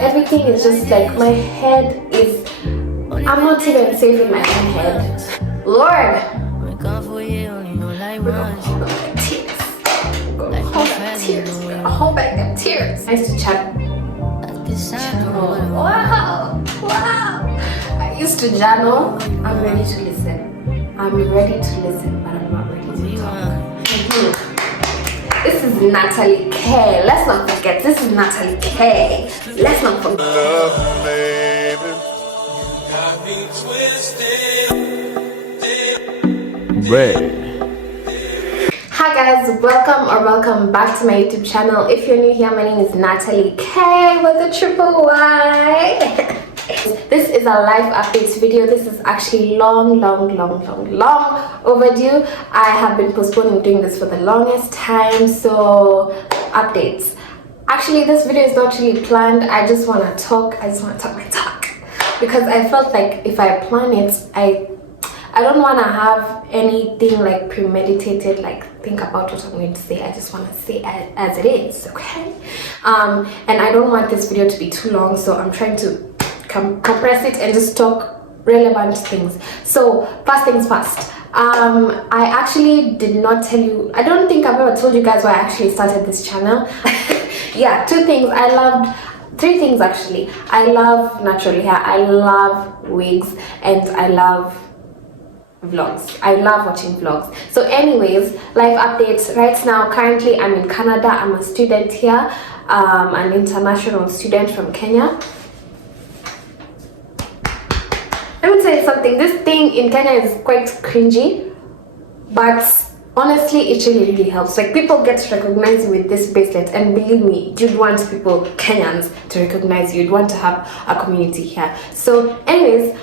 Everything is just like, my head is, I'm not even safe in my own head. Lord! Hold back them tears. Nice to chat. Wow! I used to journal. I'm ready to listen. I'm ready to listen, but I'm not ready to talk. This is Natalie K. Let's not forget, this is Natalie K. Let's not forget. Love, baby. Red. Hi guys, welcome back to my YouTube channel. If you're new here, my name is Natalie K with a triple Y. This is a life updates video. This is actually long overdue. I have been postponing doing this for the longest time. So updates. Actually, this video is not really planned. I just want to talk. I just want to talk my talk because I felt like if I plan it, I don't want to have anything like premeditated, like think about what I'm going to say. I just want to say as it is, okay? And I don't want this video to be too long, so I'm trying to compress it and just talk relevant things. So first things first, I actually did not tell you, I don't think I've ever told you guys why I actually started this channel. Yeah, three things actually. I love natural hair, I love wigs, and I love vlogs. I love watching vlogs. So anyways, life updates. Right now, currently I'm in Canada. I'm a student here, an international student from Kenya. Let me tell you something, this thing in Kenya is quite cringy, but honestly it really helps. Like, people get to recognize you with this bracelet, and believe me, you'd want people, Kenyans, to recognize you. You'd want to have a community here. So anyways,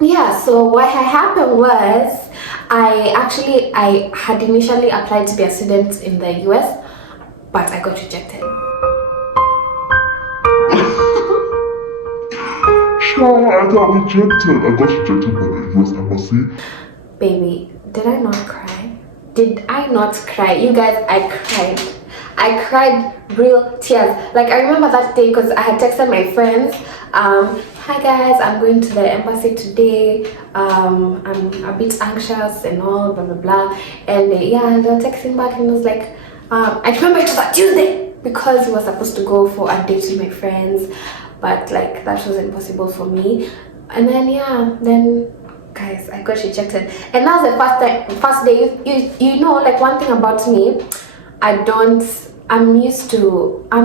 yeah, so what had happened was I had initially applied to be a student in the US, but I got rejected. Sure, I got rejected by the US embassy. Baby, did I not cry? Did I not cry? You guys, I cried real tears. Like, I remember that day because I had texted my friends, hi guys, I'm going to the embassy today, I'm a bit anxious and all, blah blah blah. And yeah, and they were texting back, and it was like, I remember it was a Tuesday because we were supposed to go for a date with my friends, but like that was impossible for me. And then yeah, then guys, I got rejected, and that was the first day. You know, like, one thing about me, I'm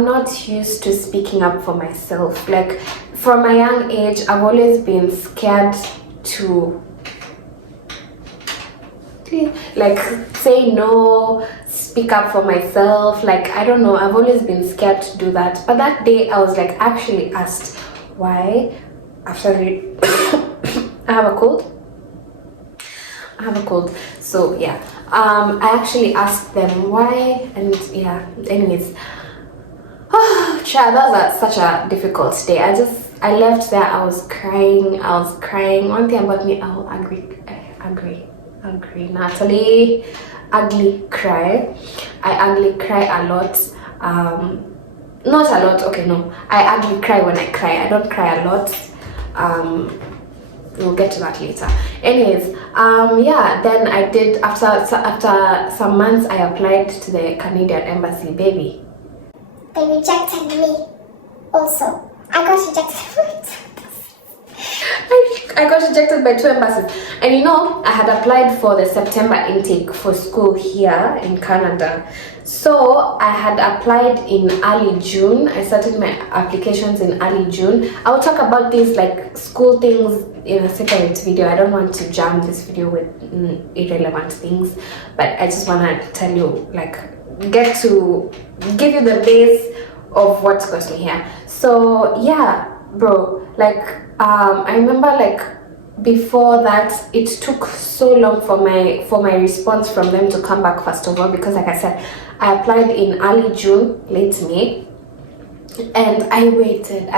not used to speaking up for myself. Like, from a young age, I've always been scared to like say no, speak up for myself. Like, I don't know, I've always been scared to do that. But that day I was like actually asked why, after I have a cold, so yeah, I actually asked them why, and yeah, anyways, child, that was such a difficult day. I left there, I was crying. One thing about me, I'll agree, Natalie, ugly cry. I ugly cry a lot. Not a lot, okay, no, I ugly cry when I cry. I don't cry a lot. We'll get to that later. Anyways, yeah, then I did, after some months, I applied to the Canadian embassy. Baby, they rejected me also. I got rejected. I got rejected by 2 embassies. And you know, I had applied for the September intake for school here in Canada. So I had applied in early June. I started my applications in early June. I'll talk about these like school things in a separate video. I don't want to jam this video with irrelevant things, but I just want to tell you, like, get to give you the base of what got me here. So yeah, bro, like, I remember, like, before that, it took so long for my response from them to come back, first of all, because like I said, I applied in early June, late May, and I waited.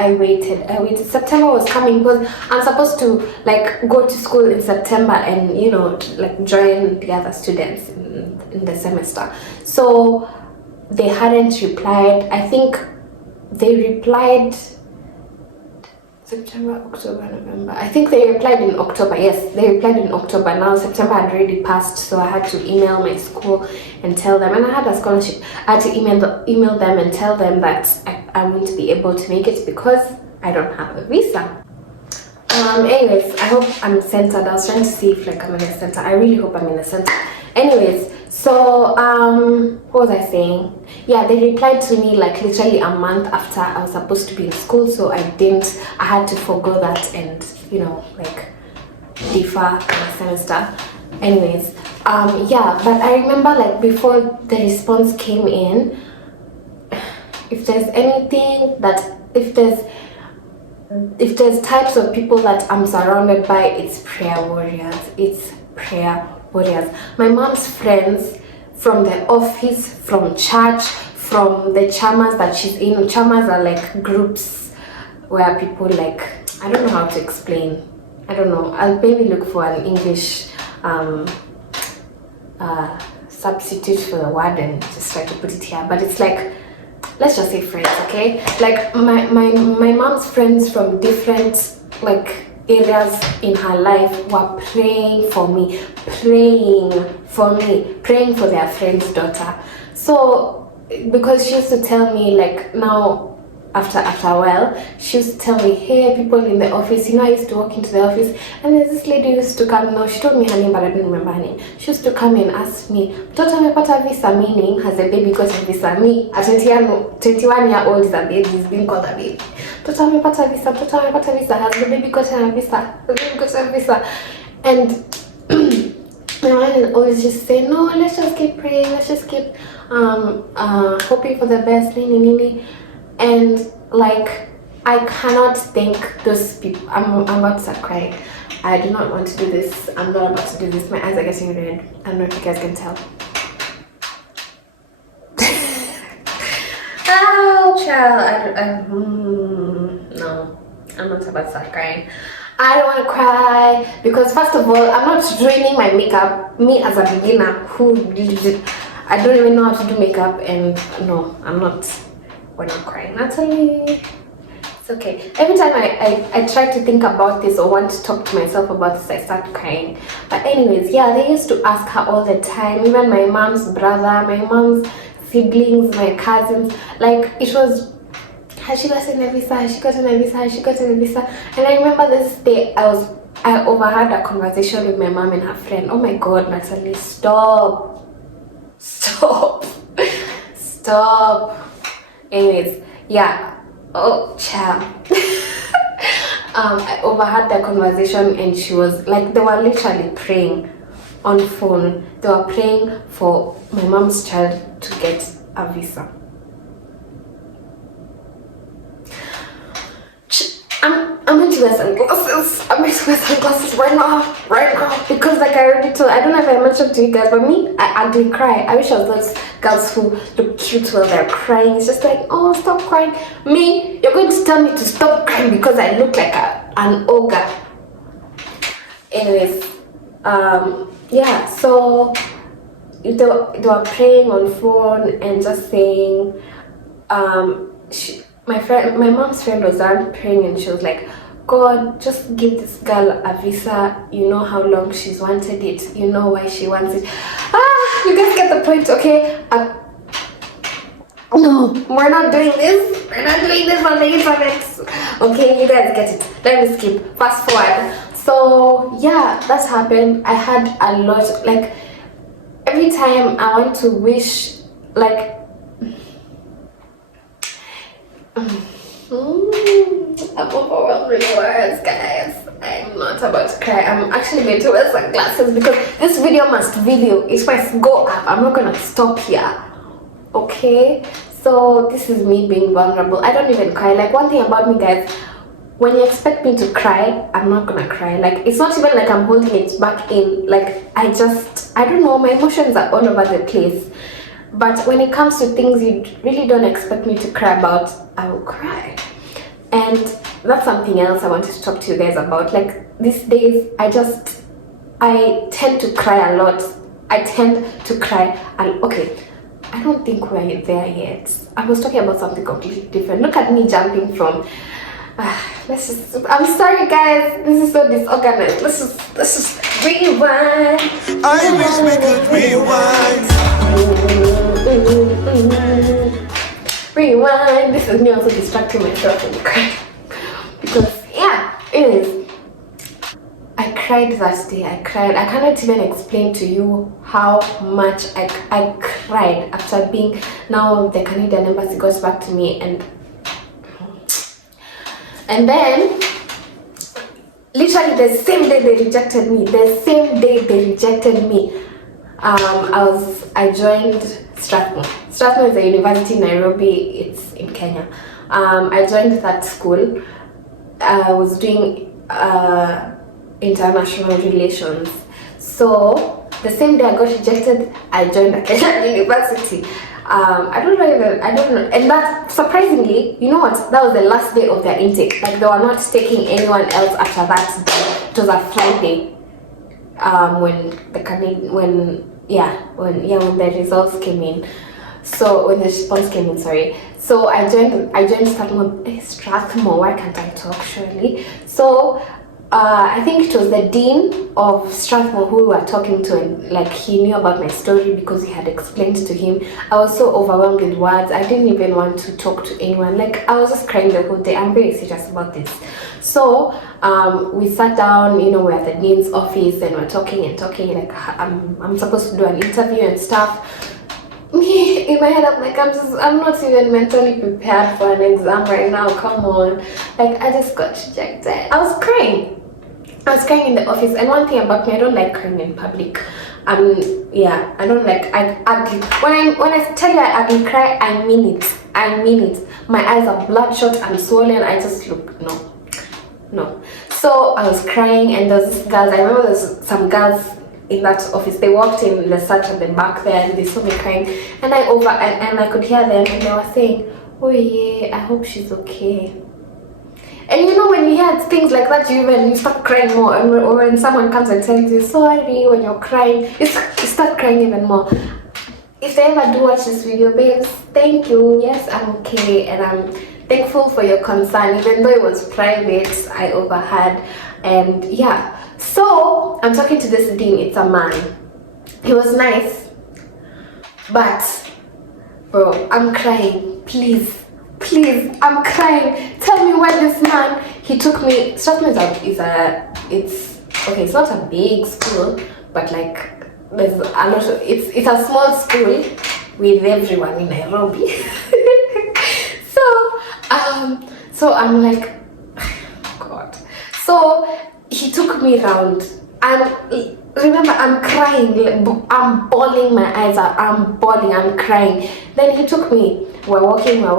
September was coming because I'm supposed to like go to school in September and, you know, like join the other students in the semester. So they hadn't replied. I think they replied September, October, November. I think they replied in October. Yes, they replied in October. Now September had already passed, so I had to email my school and tell them. And I had a scholarship. I had to email them and tell them that I won't be able to make it because I don't have a visa. Anyways, I hope I'm centered. I was trying to see if like I'm in a center. I really hope I'm in a center. Anyways, so what was I saying? Yeah, they replied to me like literally a month after I was supposed to be in school, so I had to forgo that and, you know, like defer my semester. Anyways, yeah, but I remember like before the response came in, if there's anything that if there's types of people that I'm surrounded by, it's prayer warriors. It's prayer warriors. My mom's friends from the office, from church, from the chamas that she's in. Chamas are like groups where people like, I don't know how to explain. I don't know. I'll maybe look for an English substitute for the word and just try to put it here. But it's like, let's just say friends, okay? Like my mom's friends from different like areas in her life were praying for me, praying for their friend's daughter. So because she used to tell me like now after a while, she used to tell me, hey, people in the office, you know, I used to walk into the office and there's this lady who used to come. No, she told me her name, but I didn't remember her name. She used to come and ask me, mtoto amepata visa, meaning has a baby got a visa. Me, a 21-year-old is a baby, is being called a baby. Mtoto amepata visa, has the baby got a visa, the baby got a visa. And my mom always just say, no, let's just keep praying, let's just keep hoping for the best, nini. And like, I cannot thank those people. I'm about to start crying. I do not want to do this. I'm not about to do this. My eyes are getting red. I don't know if you guys can tell. Oh, child. No, I'm not about to start crying. I don't want to cry because first of all, I'm not ruining my makeup. Me as a beginner I don't even know how to do makeup, and no, I'm not. We're not crying, Natalie. It's okay. Every time I try to think about this or want to talk to myself about this, I start crying. But anyways, yeah, they used to ask her all the time. Even my mom's brother, my mom's siblings, my cousins. Like, it was, has she gotten a visa? Has she gotten a visa? Has she gotten a visa? And I remember this day I overheard a conversation with my mom and her friend. Oh my God, Natalie, stop. Anyways, yeah. Oh, child. I overheard that conversation and she was like, they were literally praying on phone. They were praying for my mom's child to get a visa. I'm going to wear sunglasses. I'm going to wear sunglasses right now. Because like I already told, I don't know if I mentioned to you guys, but me, I ugly cry. I wish I was those girls who look cute while they're crying. It's just like, oh, stop crying. Me, you're going to tell me to stop crying because I look like an ogre. Anyways, yeah, so they were praying on phone and just saying, my mom's friend was out praying and she was like, God, just give this girl a visa. You know how long she's wanted it. You know why she wants it. You guys get the point, okay? No, we're not doing this. We're not doing this on the internet. Okay, you guys get it. Let me skip. Fast forward. So, yeah, that happened. I had a lot, like, every time I want to wish, like, I'm overwhelmed with words, guys. I'm not about to cry. I'm actually going to wear sunglasses because this video must go up. I'm not gonna stop here. Okay, so this is me being vulnerable. I don't even cry. Like, one thing about me, guys, when you expect me to cry, I'm not gonna cry. Like, it's not even like I'm holding it back in. Like, I don't know, my emotions are all over the place. But when it comes to things you really don't expect me to cry about, I will cry. And that's something else I wanted to talk to you guys about. Like, these days, I tend to cry a lot. Okay, I don't think we're there yet. I was talking about something completely different. Look at me jumping from. I'm sorry, guys. This is so disorganized. Let's just rewind. I wish we could rewind. Rewind. This is me also distracting myself in the cry. Because yeah, anyways, I cried that day. I cried. I cannot even explain to you how much I cried after being. Now the Canadian embassy goes back to me, and then literally the same day they rejected me. I joined Strathmore. Strathmore is a university in Nairobi. It's in Kenya. I joined that school. I was doing international relations. So the same day I got rejected, I joined a Kenyan university. I don't know, and that surprisingly, you know what? That was the last day of their intake. Like they were not taking anyone else after that day. It was a Friday. When the results came in. So when the response came in, sorry. So I joined Strathmore. Why can't I talk surely? So I think it was the dean of Strathmore who we were talking to, and like he knew about my story because he had explained to him. I was so overwhelmed with words. I didn't even want to talk to anyone. Like I was just crying the whole day. I'm very serious about this. So we sat down, we're at the dean's office and we're talking. Like I'm supposed to do an interview and stuff. Me in my head, I'm like, I'm not even mentally prepared for an exam right now. Come on, like I just got rejected. I was crying in the office. And one thing about me, I don't like crying in public. I don't like ugly. When I tell you I ugly cry, I mean it. My eyes are bloodshot and swollen. I just look no. So I was crying, and there's this girls. I remember there's some girls in that office. They walked in, they sat at the back there, and they saw me crying, and I could hear them, and they were saying, "Oh yeah, I hope she's okay." And when you hear things like that, you start crying more. Or when someone comes and tells you sorry when you're crying, you start crying even more. If they ever do watch this video, babes, thank you. Yes, I'm okay, and I'm thankful for your concern. Even though it was private, I overheard, and yeah. So I'm talking to this dean. It's a man. He was nice, but bro, I'm crying. Please, I'm crying. Tell me why this man, he took me. Strathmore it's not a big school, but like there's a lot of, it's a small school with everyone in Nairobi. So I'm like, God. So he took me around, and remember, I'm crying, I'm bawling my eyes out, I'm crying. Then he took me, we're walking, and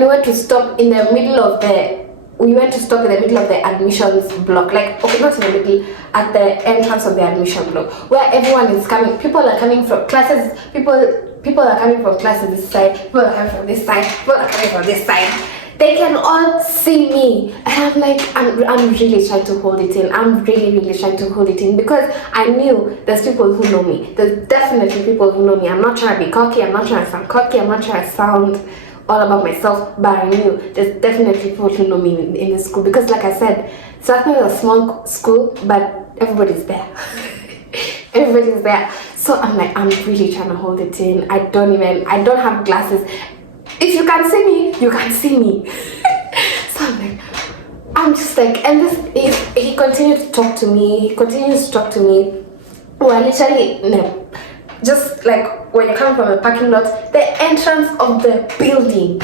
we went to stop in the middle of the admissions block. Like, okay, not in the middle, at the entrance of the admission block, where everyone is coming. People are coming from classes, people are coming from classes this side, people are coming from this side, people are coming from this side. They can all see me, and I'm like, I'm really trying to hold it in. I'm really trying to hold it in, because I knew there's people who know me. There's definitely people who know me. I'm not trying to be cocky. I'm not trying to sound cocky. I'm not trying to sound all about myself. But I knew there's definitely people who know me in this school, because, like I said, Strathmore is a small school, but everybody's there. Everybody's there. So I'm like, I'm really trying to hold it in. I don't have glasses. If you can see me, you can see me. So I'm just like, and he continued to talk to me. He continues to talk to me. We're literally, just like when you're coming from a parking lot, the entrance of the building.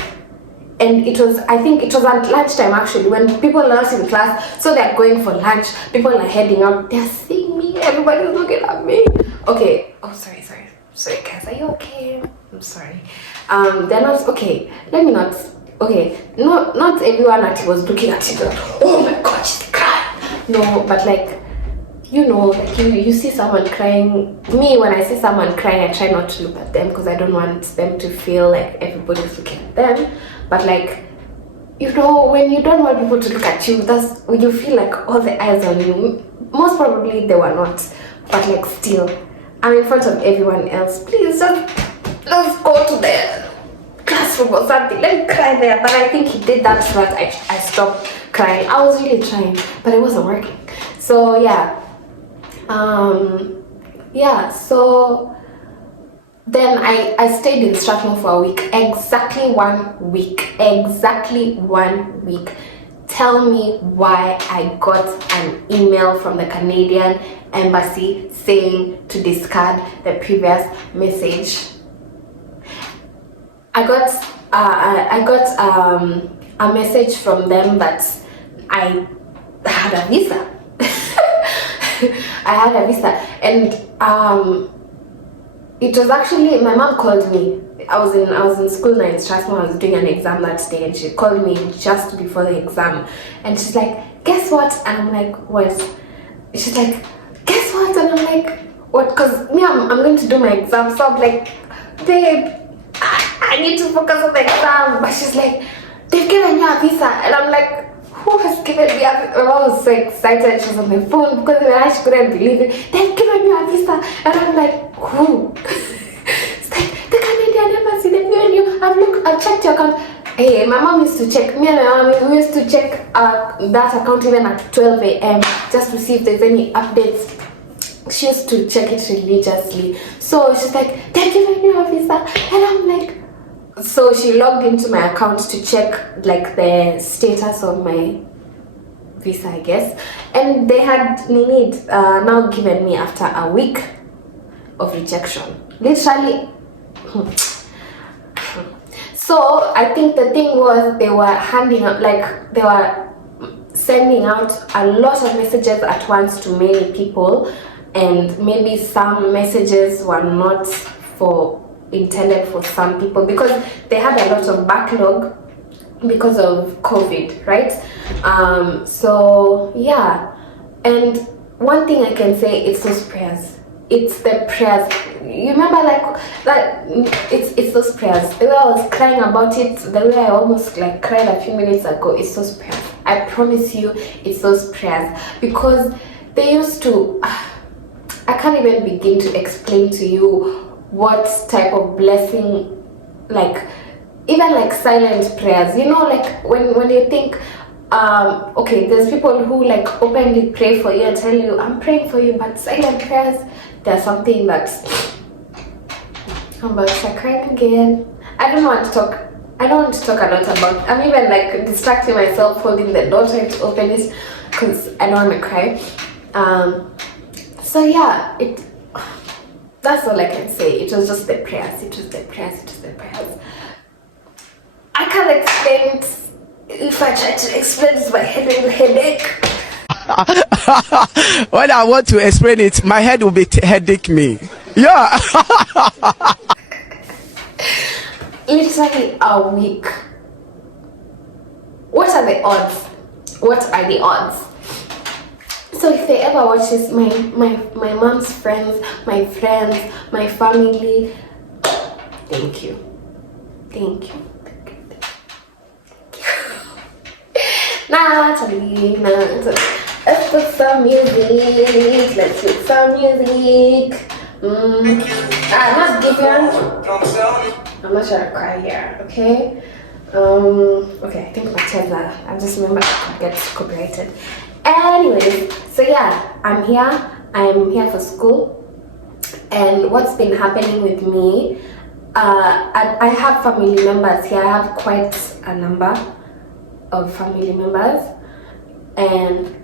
And I think it was at lunchtime actually, when people are not in class, so they're going for lunch, people are heading out, they're seeing me, everybody's looking at me. Okay, oh sorry guys, are you okay? I'm sorry. They're not okay. Let me not. Okay, not everyone that was looking at you. Oh my God, she's crying. No, but like, you see someone crying. Me, when I see someone crying, I try not to look at them, because I don't want them to feel like everybody's looking at them. But like, when you don't want people to look at you, that's when you feel like all the eyes on you. Most probably they were not, but like still, I'm in front of everyone else. Please just let's go to the bathroom or something. Let me cry there. But I think he did that so that I stopped crying. I was really trying, but it wasn't working. So yeah. So then I stayed in Strathmore for a week. Exactly 1 week. Exactly 1 week. Tell me why I got an email from the Canadian embassy saying to discard the previous message. I got a message from them that I had a visa. I had a visa, and it was actually, my mom called me. I was in school now in Strathmore. I was doing an exam that day, and she called me just before the exam, and she's like, "Guess what?" And I'm like, "What?" She's like, "Guess what?" And I'm like, "What?" Because me, I'm going to do my exam, so I'm like, "Babe, I need to focus on the exam." But she's like, "They've given you a visa," and I'm like, "Who has given me a visa?" I was so excited. She was on my phone because I couldn't believe it. "They've given you a visa," and I'm like, "Who?" It's like, "The Canadian embassy, they've given you. I've checked your account." Hey, my mom used to check. Me and my mom, we used to check that account even at 12 a.m. just to see if there's any updates. She used to check it religiously. So she's like, "They're giving you a visa," and I'm like, so she logged into my account to check like the status of my visa, I guess, and they had now given me after a week of rejection, literally. So I think the thing was they were handing out, like they were sending out a lot of messages at once to many people, and maybe some messages were not intended for some people because they had a lot of backlog because of COVID, right? So yeah, and one thing I can say, it's those prayers. It's the prayers. You remember, like it's those prayers. The way I was crying about it, the way I almost like cried a few minutes ago, it's those prayers. I promise you, it's those prayers, because they used to. I can't even begin to explain to you what type of blessing, like even like silent prayers, you know, like when you think okay, there's people who like openly pray for you and tell you, "I'm praying for you," but silent prayers, there's something that's, I'm about to start crying again. I don't want to talk a lot about, I'm even like distracting myself holding the door trying to open it because I don't want to cry. So yeah, that's all I can say. It was just the prayers. It was the prayers. It was the prayers. I can't explain it. If I try to explain it, my head will headache. When I want to explain it, my head will be headache me. Yeah. Literally a week. What are the odds? What are the odds? So if they ever watch this, my mom's friends, my family, thank you. Natalie, let's put some music. I'm not sure I cry here, okay? Okay, I think my tears are, I just remember I could get copyrighted. Anyways, so yeah, I'm here for school, and what's been happening with me, I have family members here. I have quite a number of family members and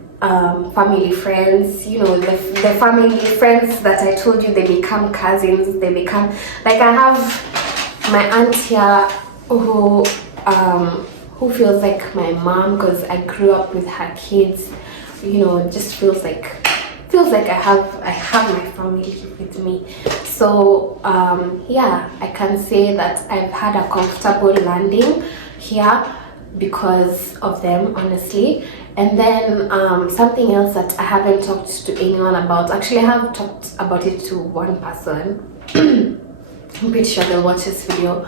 family friends, you know, the family friends that I told you, they become cousins, they become, like I have my aunt here who feels like my mom because I grew up with her kids, you know. It just feels like I have my family with me. So yeah, I can say that I've had a comfortable landing here because of them, honestly. And then something else that I haven't talked to anyone about, actually I have talked about it to one person. I'm pretty sure they'll watch this video.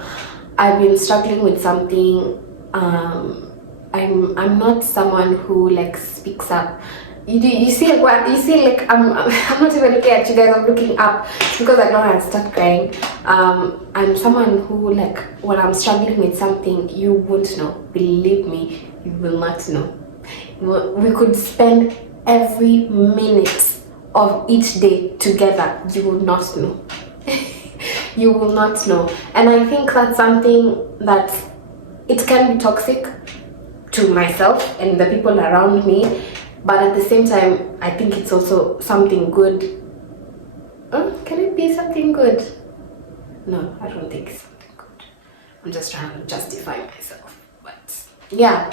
I've been struggling with something. I'm not someone who like speaks up you see what you see, like I'm not even looking at you guys, I'm looking up because I don't want to start crying. I'm someone who, like, when I'm struggling with something, you won't know. Believe me, you will not know. We could spend every minute of each day together. You will not know. You will not know. And I think that's something that it can be toxic to myself and the people around me, but at the same time I think it's also something good. Can it be something good? No, I don't think it's something good. I'm just trying to justify myself. But yeah,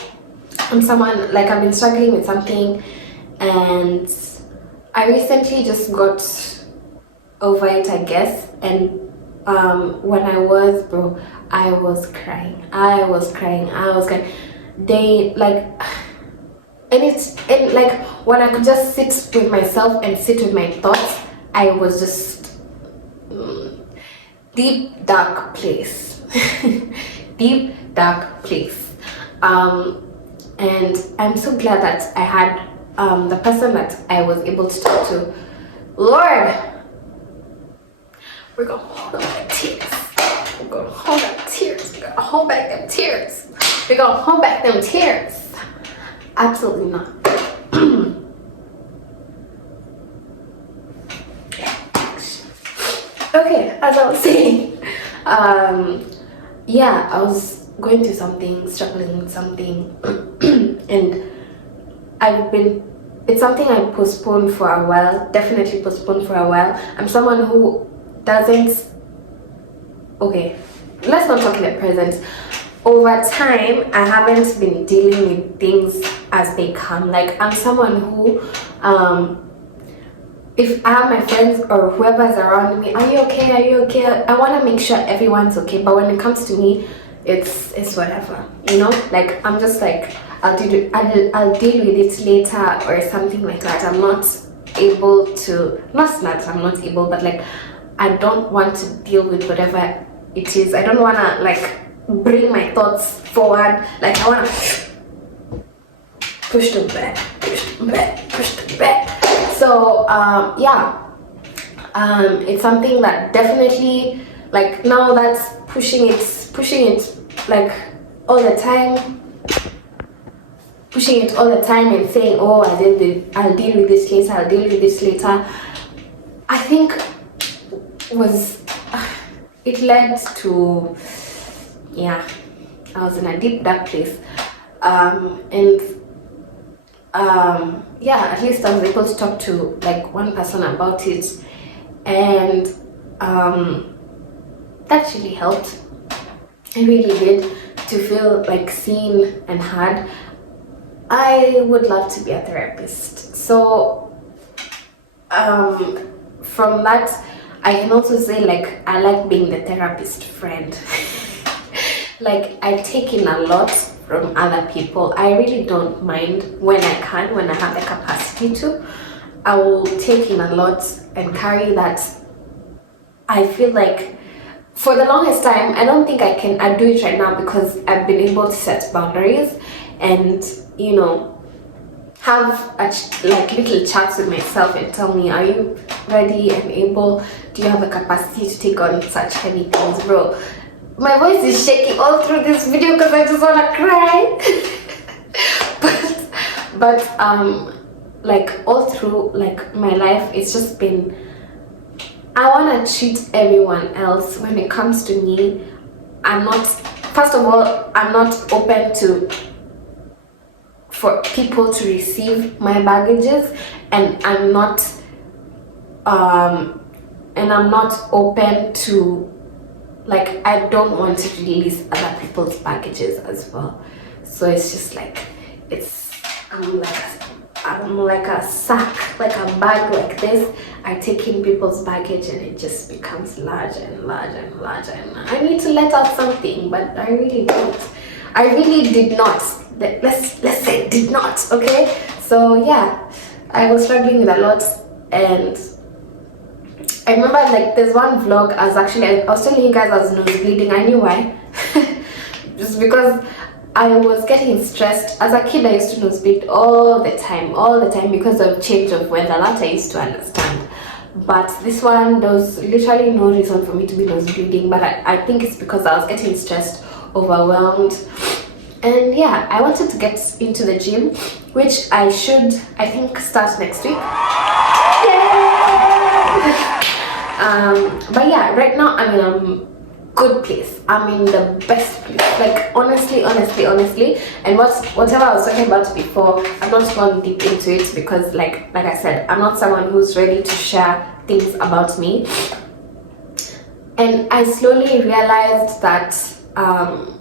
I'm someone, like, I've been struggling with something, and I recently just got over it, I guess. And when I was, bro, I was crying. They, like, and like, when I could just sit with myself and sit with my thoughts, I was just deep dark place. Deep dark place. And I'm so glad that I had the person that I was able to talk to. Lord, we're gonna hold on my tears. We're gonna hold back tears. We're gonna hold back them tears. We're gonna hold back them tears. Absolutely not. Okay, as I was saying, yeah, I was going through something, struggling with something, and it's something I postponed for a while, definitely postponed for a while. I'm someone who doesn't, okay, let's not talk in the present. Over time, I haven't been dealing with things as they come. Like, I'm someone who, if I have my friends or whoever's around me, are you okay? Are you okay? I want to make sure everyone's okay. But when it comes to me, it's whatever, you know. Like, I'm just like, I'll deal with it later or something like that. I'm not able to, not that I'm not able, but like, I don't want to deal with whatever it is. I don't want to, like, bring my thoughts forward. Like, I want to push them back, push them back, push them back. So yeah, it's something that definitely, like, now that's pushing it like all the time, and saying, oh, I'll deal with this later, I think it led to, yeah, I was in a deep dark place, and yeah, at least I was able to talk to, like, one person about it, and that really helped. It really did, to feel like seen and heard. I would love to be a therapist. So from that, I can also say, like, I like being the therapist friend. Like, I take in a lot from other people. I really don't mind when I have the capacity to. I will take in a lot and carry that. I feel like for the longest time, I don't think I do it right now because I've been able to set boundaries and, you know, have like little chats with myself and tell me, are you ready and able? Do you have the capacity to take on such heavy things, bro? My voice is shaking all through this video because I just want to cry. but like, all through, like, my life, it's just been, I want to treat everyone else. When it comes to me, first of all, I'm not open for people to receive my baggages, and I'm not open to, like, I don't want to release other people's baggages as well. So it's just like, I'm like a sack, like a bag like this. I take in people's baggage and it just becomes larger and larger and larger, and I need to let out something, but I really don't. I really did not. Let's say did not, okay? So yeah, I was struggling with a lot, and I remember, like, there's one vlog I was telling you guys I was nose bleeding. I knew why. Just because I was getting stressed. As a kid, I used to lose bleed all the time because of change of weather. That I used to understand. But this one, there was literally no reason for me to be nose bleeding. But I think it's because I was getting stressed, overwhelmed. And yeah, I wanted to get into the gym, which I should, I think, start next week. But yeah, right now I'm in a good place. I'm in the best place. Like honestly. And whatever I was talking about before, I'm not going deep into it because like I said, I'm not someone who's ready to share things about me. And I slowly realized that am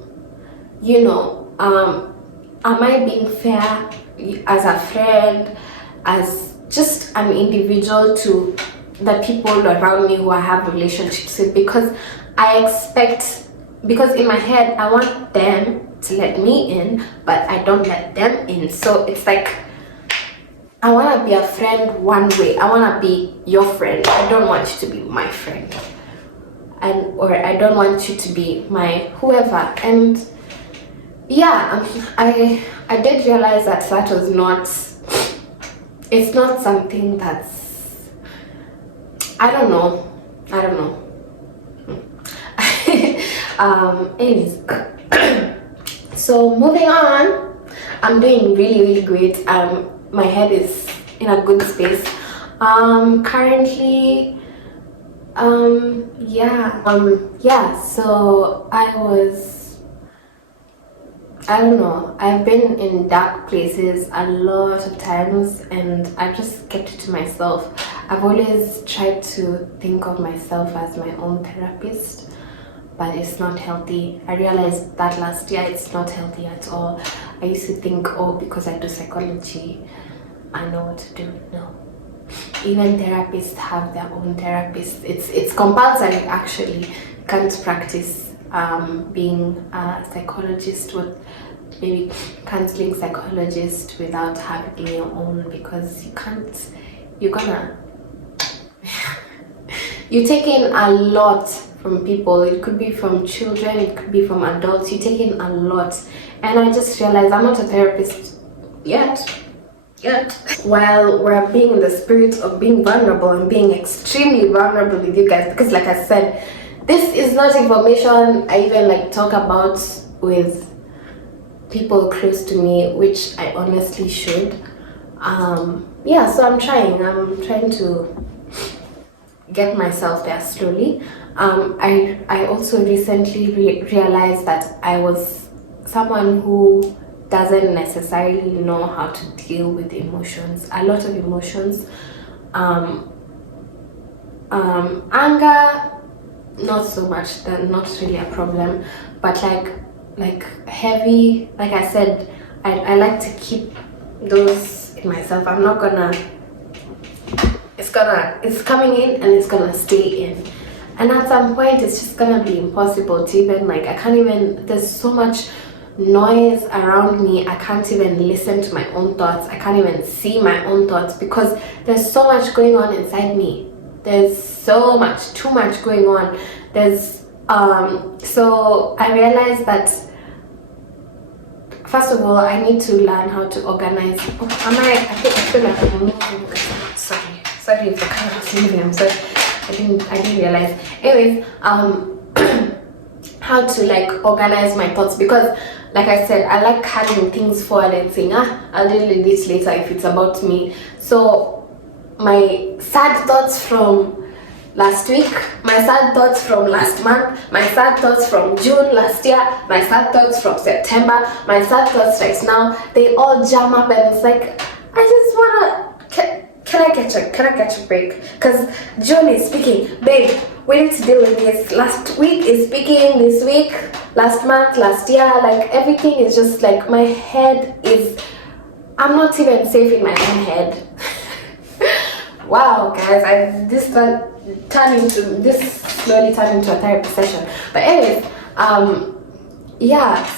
I being fair as a friend, as just an individual to the people around me who I have relationships with? Because because in my head I want them to let me in, but I don't let them in. So it's like I want to be a friend one way. I want to be your friend. I don't want you to be my friend, or I don't want you to be my whoever. And yeah, I did realize that was not. It's not something that's. I don't know. Anyways, so moving on, I'm doing really great. My head is in a good space. Currently, so I don't know, I've been in dark places a lot of times and I just kept it to myself. I've always tried to think of myself as my own therapist, but it's not healthy. I realized that last year it's not healthy at all. I used to think, oh, because I do psychology, I know what to do. No. Even therapists have their own therapists. It's compulsory actually. You can't practice being a psychologist with maybe counseling psychologist without having your own, because you can't. You take in a lot from people. It could be from children, it could be from adults. You take in a lot, and I just realized I'm not a therapist yet. While we're being in the spirit of being vulnerable and being extremely vulnerable with you guys, because like I said, this is not information I even talk about with people close to me, which I honestly should. So I'm trying to get myself there slowly. I also recently realized that I was someone who doesn't necessarily know how to deal with emotions, a lot of emotions. Anger, not so much, that not really a problem, but like heavy, like I said, I like to keep those in myself. I'm not gonna, it's coming in and it's gonna stay in, and at some point it's just gonna be impossible to even I can't even, there's so much noise around me, I can't even listen to my own thoughts, I can't even see my own thoughts because there's so much going on inside me. There's so much, too much going on. So I realized that first of all I need to learn how to organize. I feel like I'm moving. Sorry if the camera is moving, I'm sorry. I didn't realize. Anyways, how to organize my thoughts, because like I said, I like having things forward and saying, I'll deal with this later if it's about me. So my sad thoughts from last week, my sad thoughts from last month, my sad thoughts from June last year, my sad thoughts from September, my sad thoughts right now, they all jam up, and it's like, I just wanna, can I catch a break? Because June is speaking, babe, we need to deal with this. Last week is speaking, this week, last month, last year, everything is just my head is, I'm not even safe in my own head. Wow, guys, this slowly turned into a therapy session. But anyways,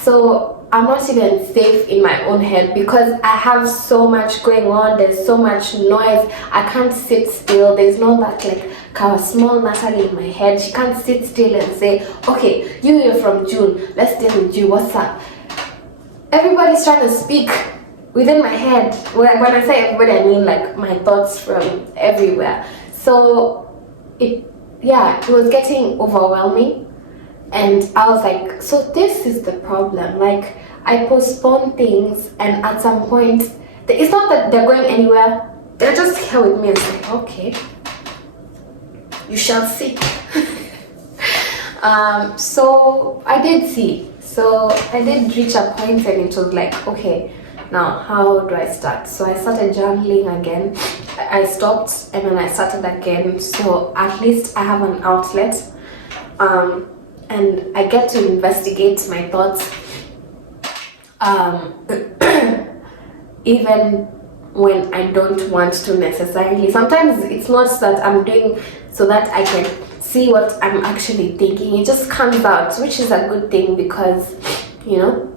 so I'm not even safe in my own head because I have so much going on. There's so much noise. I can't sit still. There's no that kind of small Natalie in my head. She can't sit still and say, okay, you're from June. Let's deal with you. What's up? everybody's trying to speak within my head. When I say everybody, I mean like my thoughts from everywhere. So it was getting overwhelming, and I was like, so this is the problem. Like, I postpone things, and at some point, it's not that they're going anywhere. They're just here with me and say, okay, you shall see. So I did see. So I did reach a point, and it was like, okay, now how do I start? So I started journaling again. I stopped, and then I started again. So at least I have an outlet, and I get to investigate my thoughts, even when I don't want to necessarily. Sometimes it's not that I'm doing so that I can see what I'm actually thinking. It just comes out, which is a good thing, because, you know.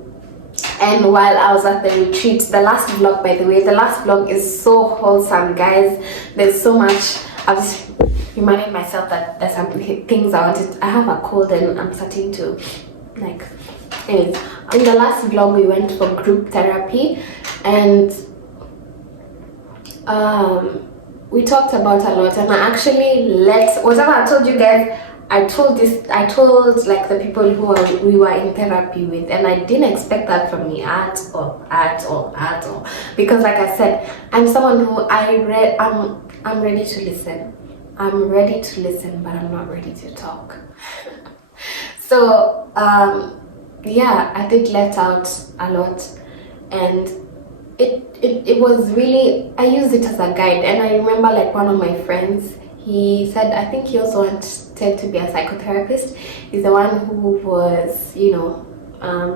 And while I was at the retreat, the last vlog, by the way, the last vlog is so wholesome, guys. There's so much. I was reminding myself that there's some things I wanted. I have a cold, and I'm starting to, like, anyways. In the last vlog, we went for group therapy, and we talked about a lot, and I actually let whatever I told you guys, I told like the people we were in therapy with, and I didn't expect that from me at all, because like I said, I'm someone who I'm ready to listen. I'm ready to listen, but I'm not ready to talk. So yeah, I did let out a lot, and it was really, I used it as a guide. And I remember, like, one of my friends, he said, I think he also wanted to be a psychotherapist. He's the one who was, you know,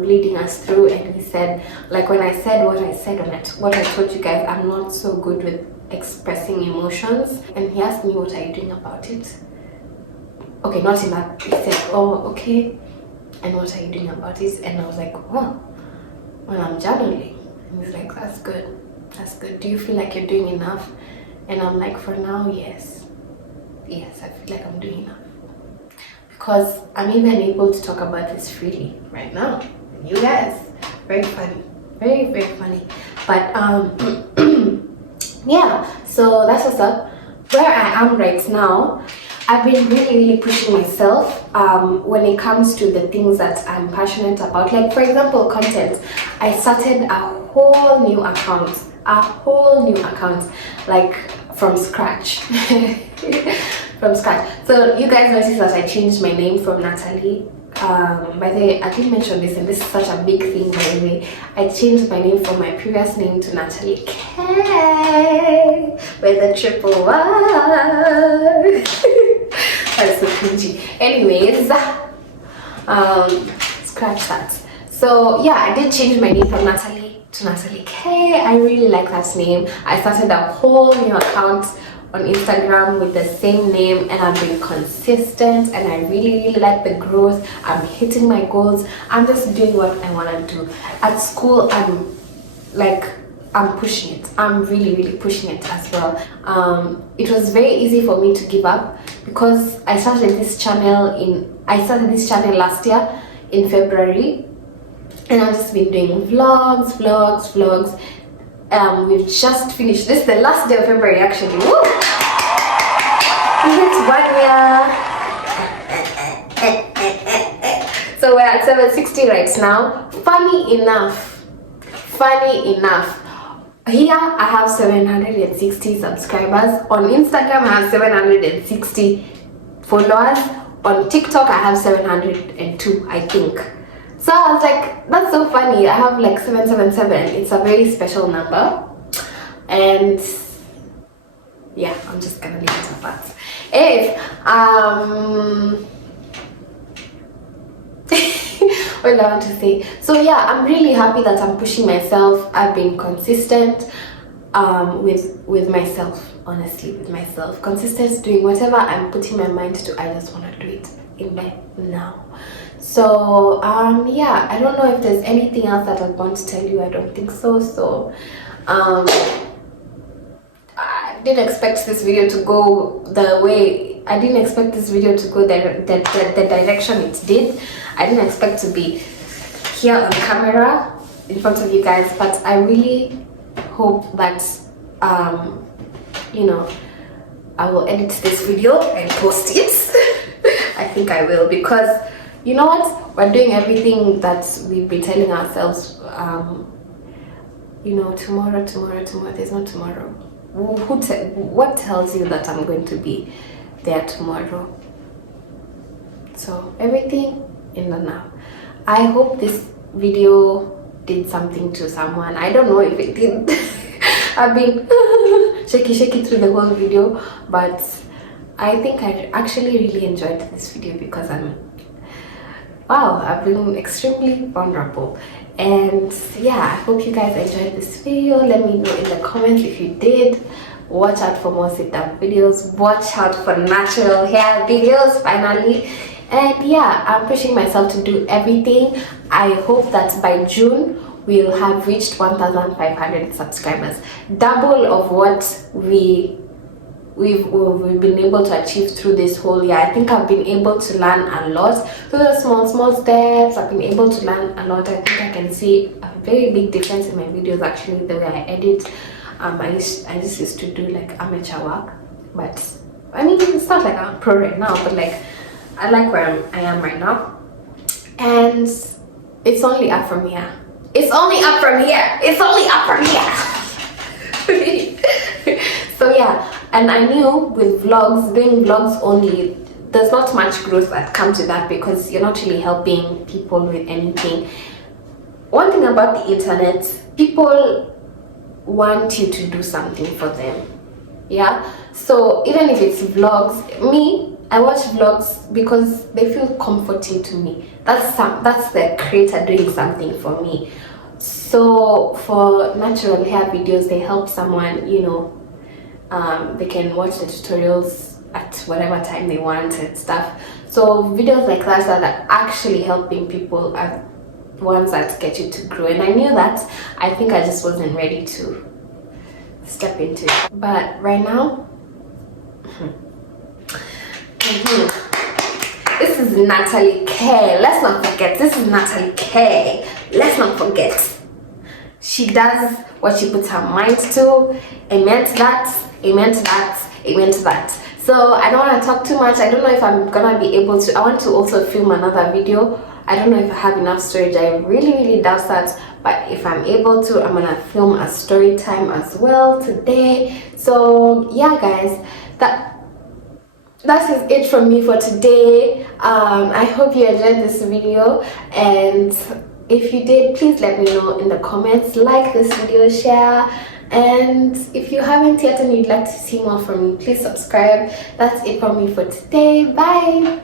leading us through, and he said, like, when I said what I said on it, what I told you guys, I'm not so good with expressing emotions, and he asked me, what are you doing about it? Okay, not in that, he said, oh, okay, and what are you doing about it? And I was like, well, I'm journaling. And he's like, that's good, do you feel like you're doing enough? And I'm like, for now, yes, I feel like I'm doing enough, because I'm even able to talk about this freely right now. You guys, very funny, very, very funny. But yeah, so that's what's up. Where I am right now, I've been really pushing myself when it comes to the things that I'm passionate about. Like, for example, content. I started a whole new account, like, from scratch. From scratch. So you guys noticed that I changed my name from Natalie. By the way, I didn't mention this, and this is such a big thing, by the way. I changed my name from my previous name to Natalie K with a triple Y. That's so cringy. Anyways, scratch that. So yeah, I did change my name from Natalie to Natalie K. I really like that name. I started a whole new account on Instagram with the same name, and I've been consistent, and I really like the growth. I'm hitting my goals. I'm just doing what I want to do. At school, I'm pushing it. I'm really pushing it as well. It was very easy for me to give up, because I started this channel last year in February, and I've just been doing vlogs. We've just finished. This is the last day of February, actually. Woo! It's 1 year. So we're at 760 right now. Funny enough, here I have 760 subscribers. On Instagram I have 760 followers. On TikTok I have 702, I think. So I was like, that's so funny. I have like 777. It's a very special number. And yeah, I'm just gonna leave it at that. What do I want to say? So yeah, I'm really happy that I'm pushing myself. I've been consistent with myself, honestly, with myself. Consistent doing whatever I'm putting my mind to. I just want to do it in bed now. So yeah, I don't know if there's anything else that I want to tell you. I don't think so. So I didn't expect this video to go the way I didn't expect this video to go the direction it did. I didn't expect to be here on camera in front of you guys, but I really hope that you know, I will edit this video and post it. I think I will, because you know what, we're doing everything that we've been telling ourselves. You know, tomorrow, there's no tomorrow. What tells you that I'm going to be there tomorrow? So everything in the now. I hope this video did something to someone. I don't know if it did. I've been shaky through the whole video, but I think I actually really enjoyed this video because I've been extremely vulnerable. And yeah, I hope you guys enjoyed this video. Let me know in the comments if you did. Watch out for more sit down videos. Watch out for natural hair videos finally. And yeah, I'm pushing myself to do everything. I hope that by June we'll have reached 1,500 subscribers, double of what we've been able to achieve through this whole year. I think I've been able to learn a lot through the small steps. I've been able to learn a lot. I think I can see a very big difference in my videos, actually, the way I edit. I just used to do like amateur work, but I mean, it's not like I'm pro right now, but like I like where I am right now, and it's only up from here. It's only up from here. It's only up from here. So yeah, and I knew with vlogs, doing vlogs only, there's not much growth that comes with that, because you're not really helping people with anything. One thing about the internet, people want you to do something for them. Yeah, so even if it's vlogs, I watch vlogs because they feel comforting to me. That's the creator doing something for me. So for natural hair videos, they help someone, you know, they can watch the tutorials at whatever time they want and stuff. So videos like that are actually helping people are ones that get you to grow. And I knew that. I think I just wasn't ready to step into it. But right now, this is Natalie K. Let's not forget, this is Natalie K. Let's not forget. She does what she puts her mind to. Amen to that. Amen to that. Amen to that. So I don't want to talk too much. I don't know if I'm gonna be able to. I want to also film another video. I don't know if I have enough storage. I really doubt that. But if I'm able to, I'm gonna film a story time as well today. So yeah, guys, that is it from me for today. I hope you enjoyed this video, and if you did, please let me know in the comments. Like this video, share, and if you haven't yet and you'd like to see more from me, please subscribe. That's it from me for today. Bye.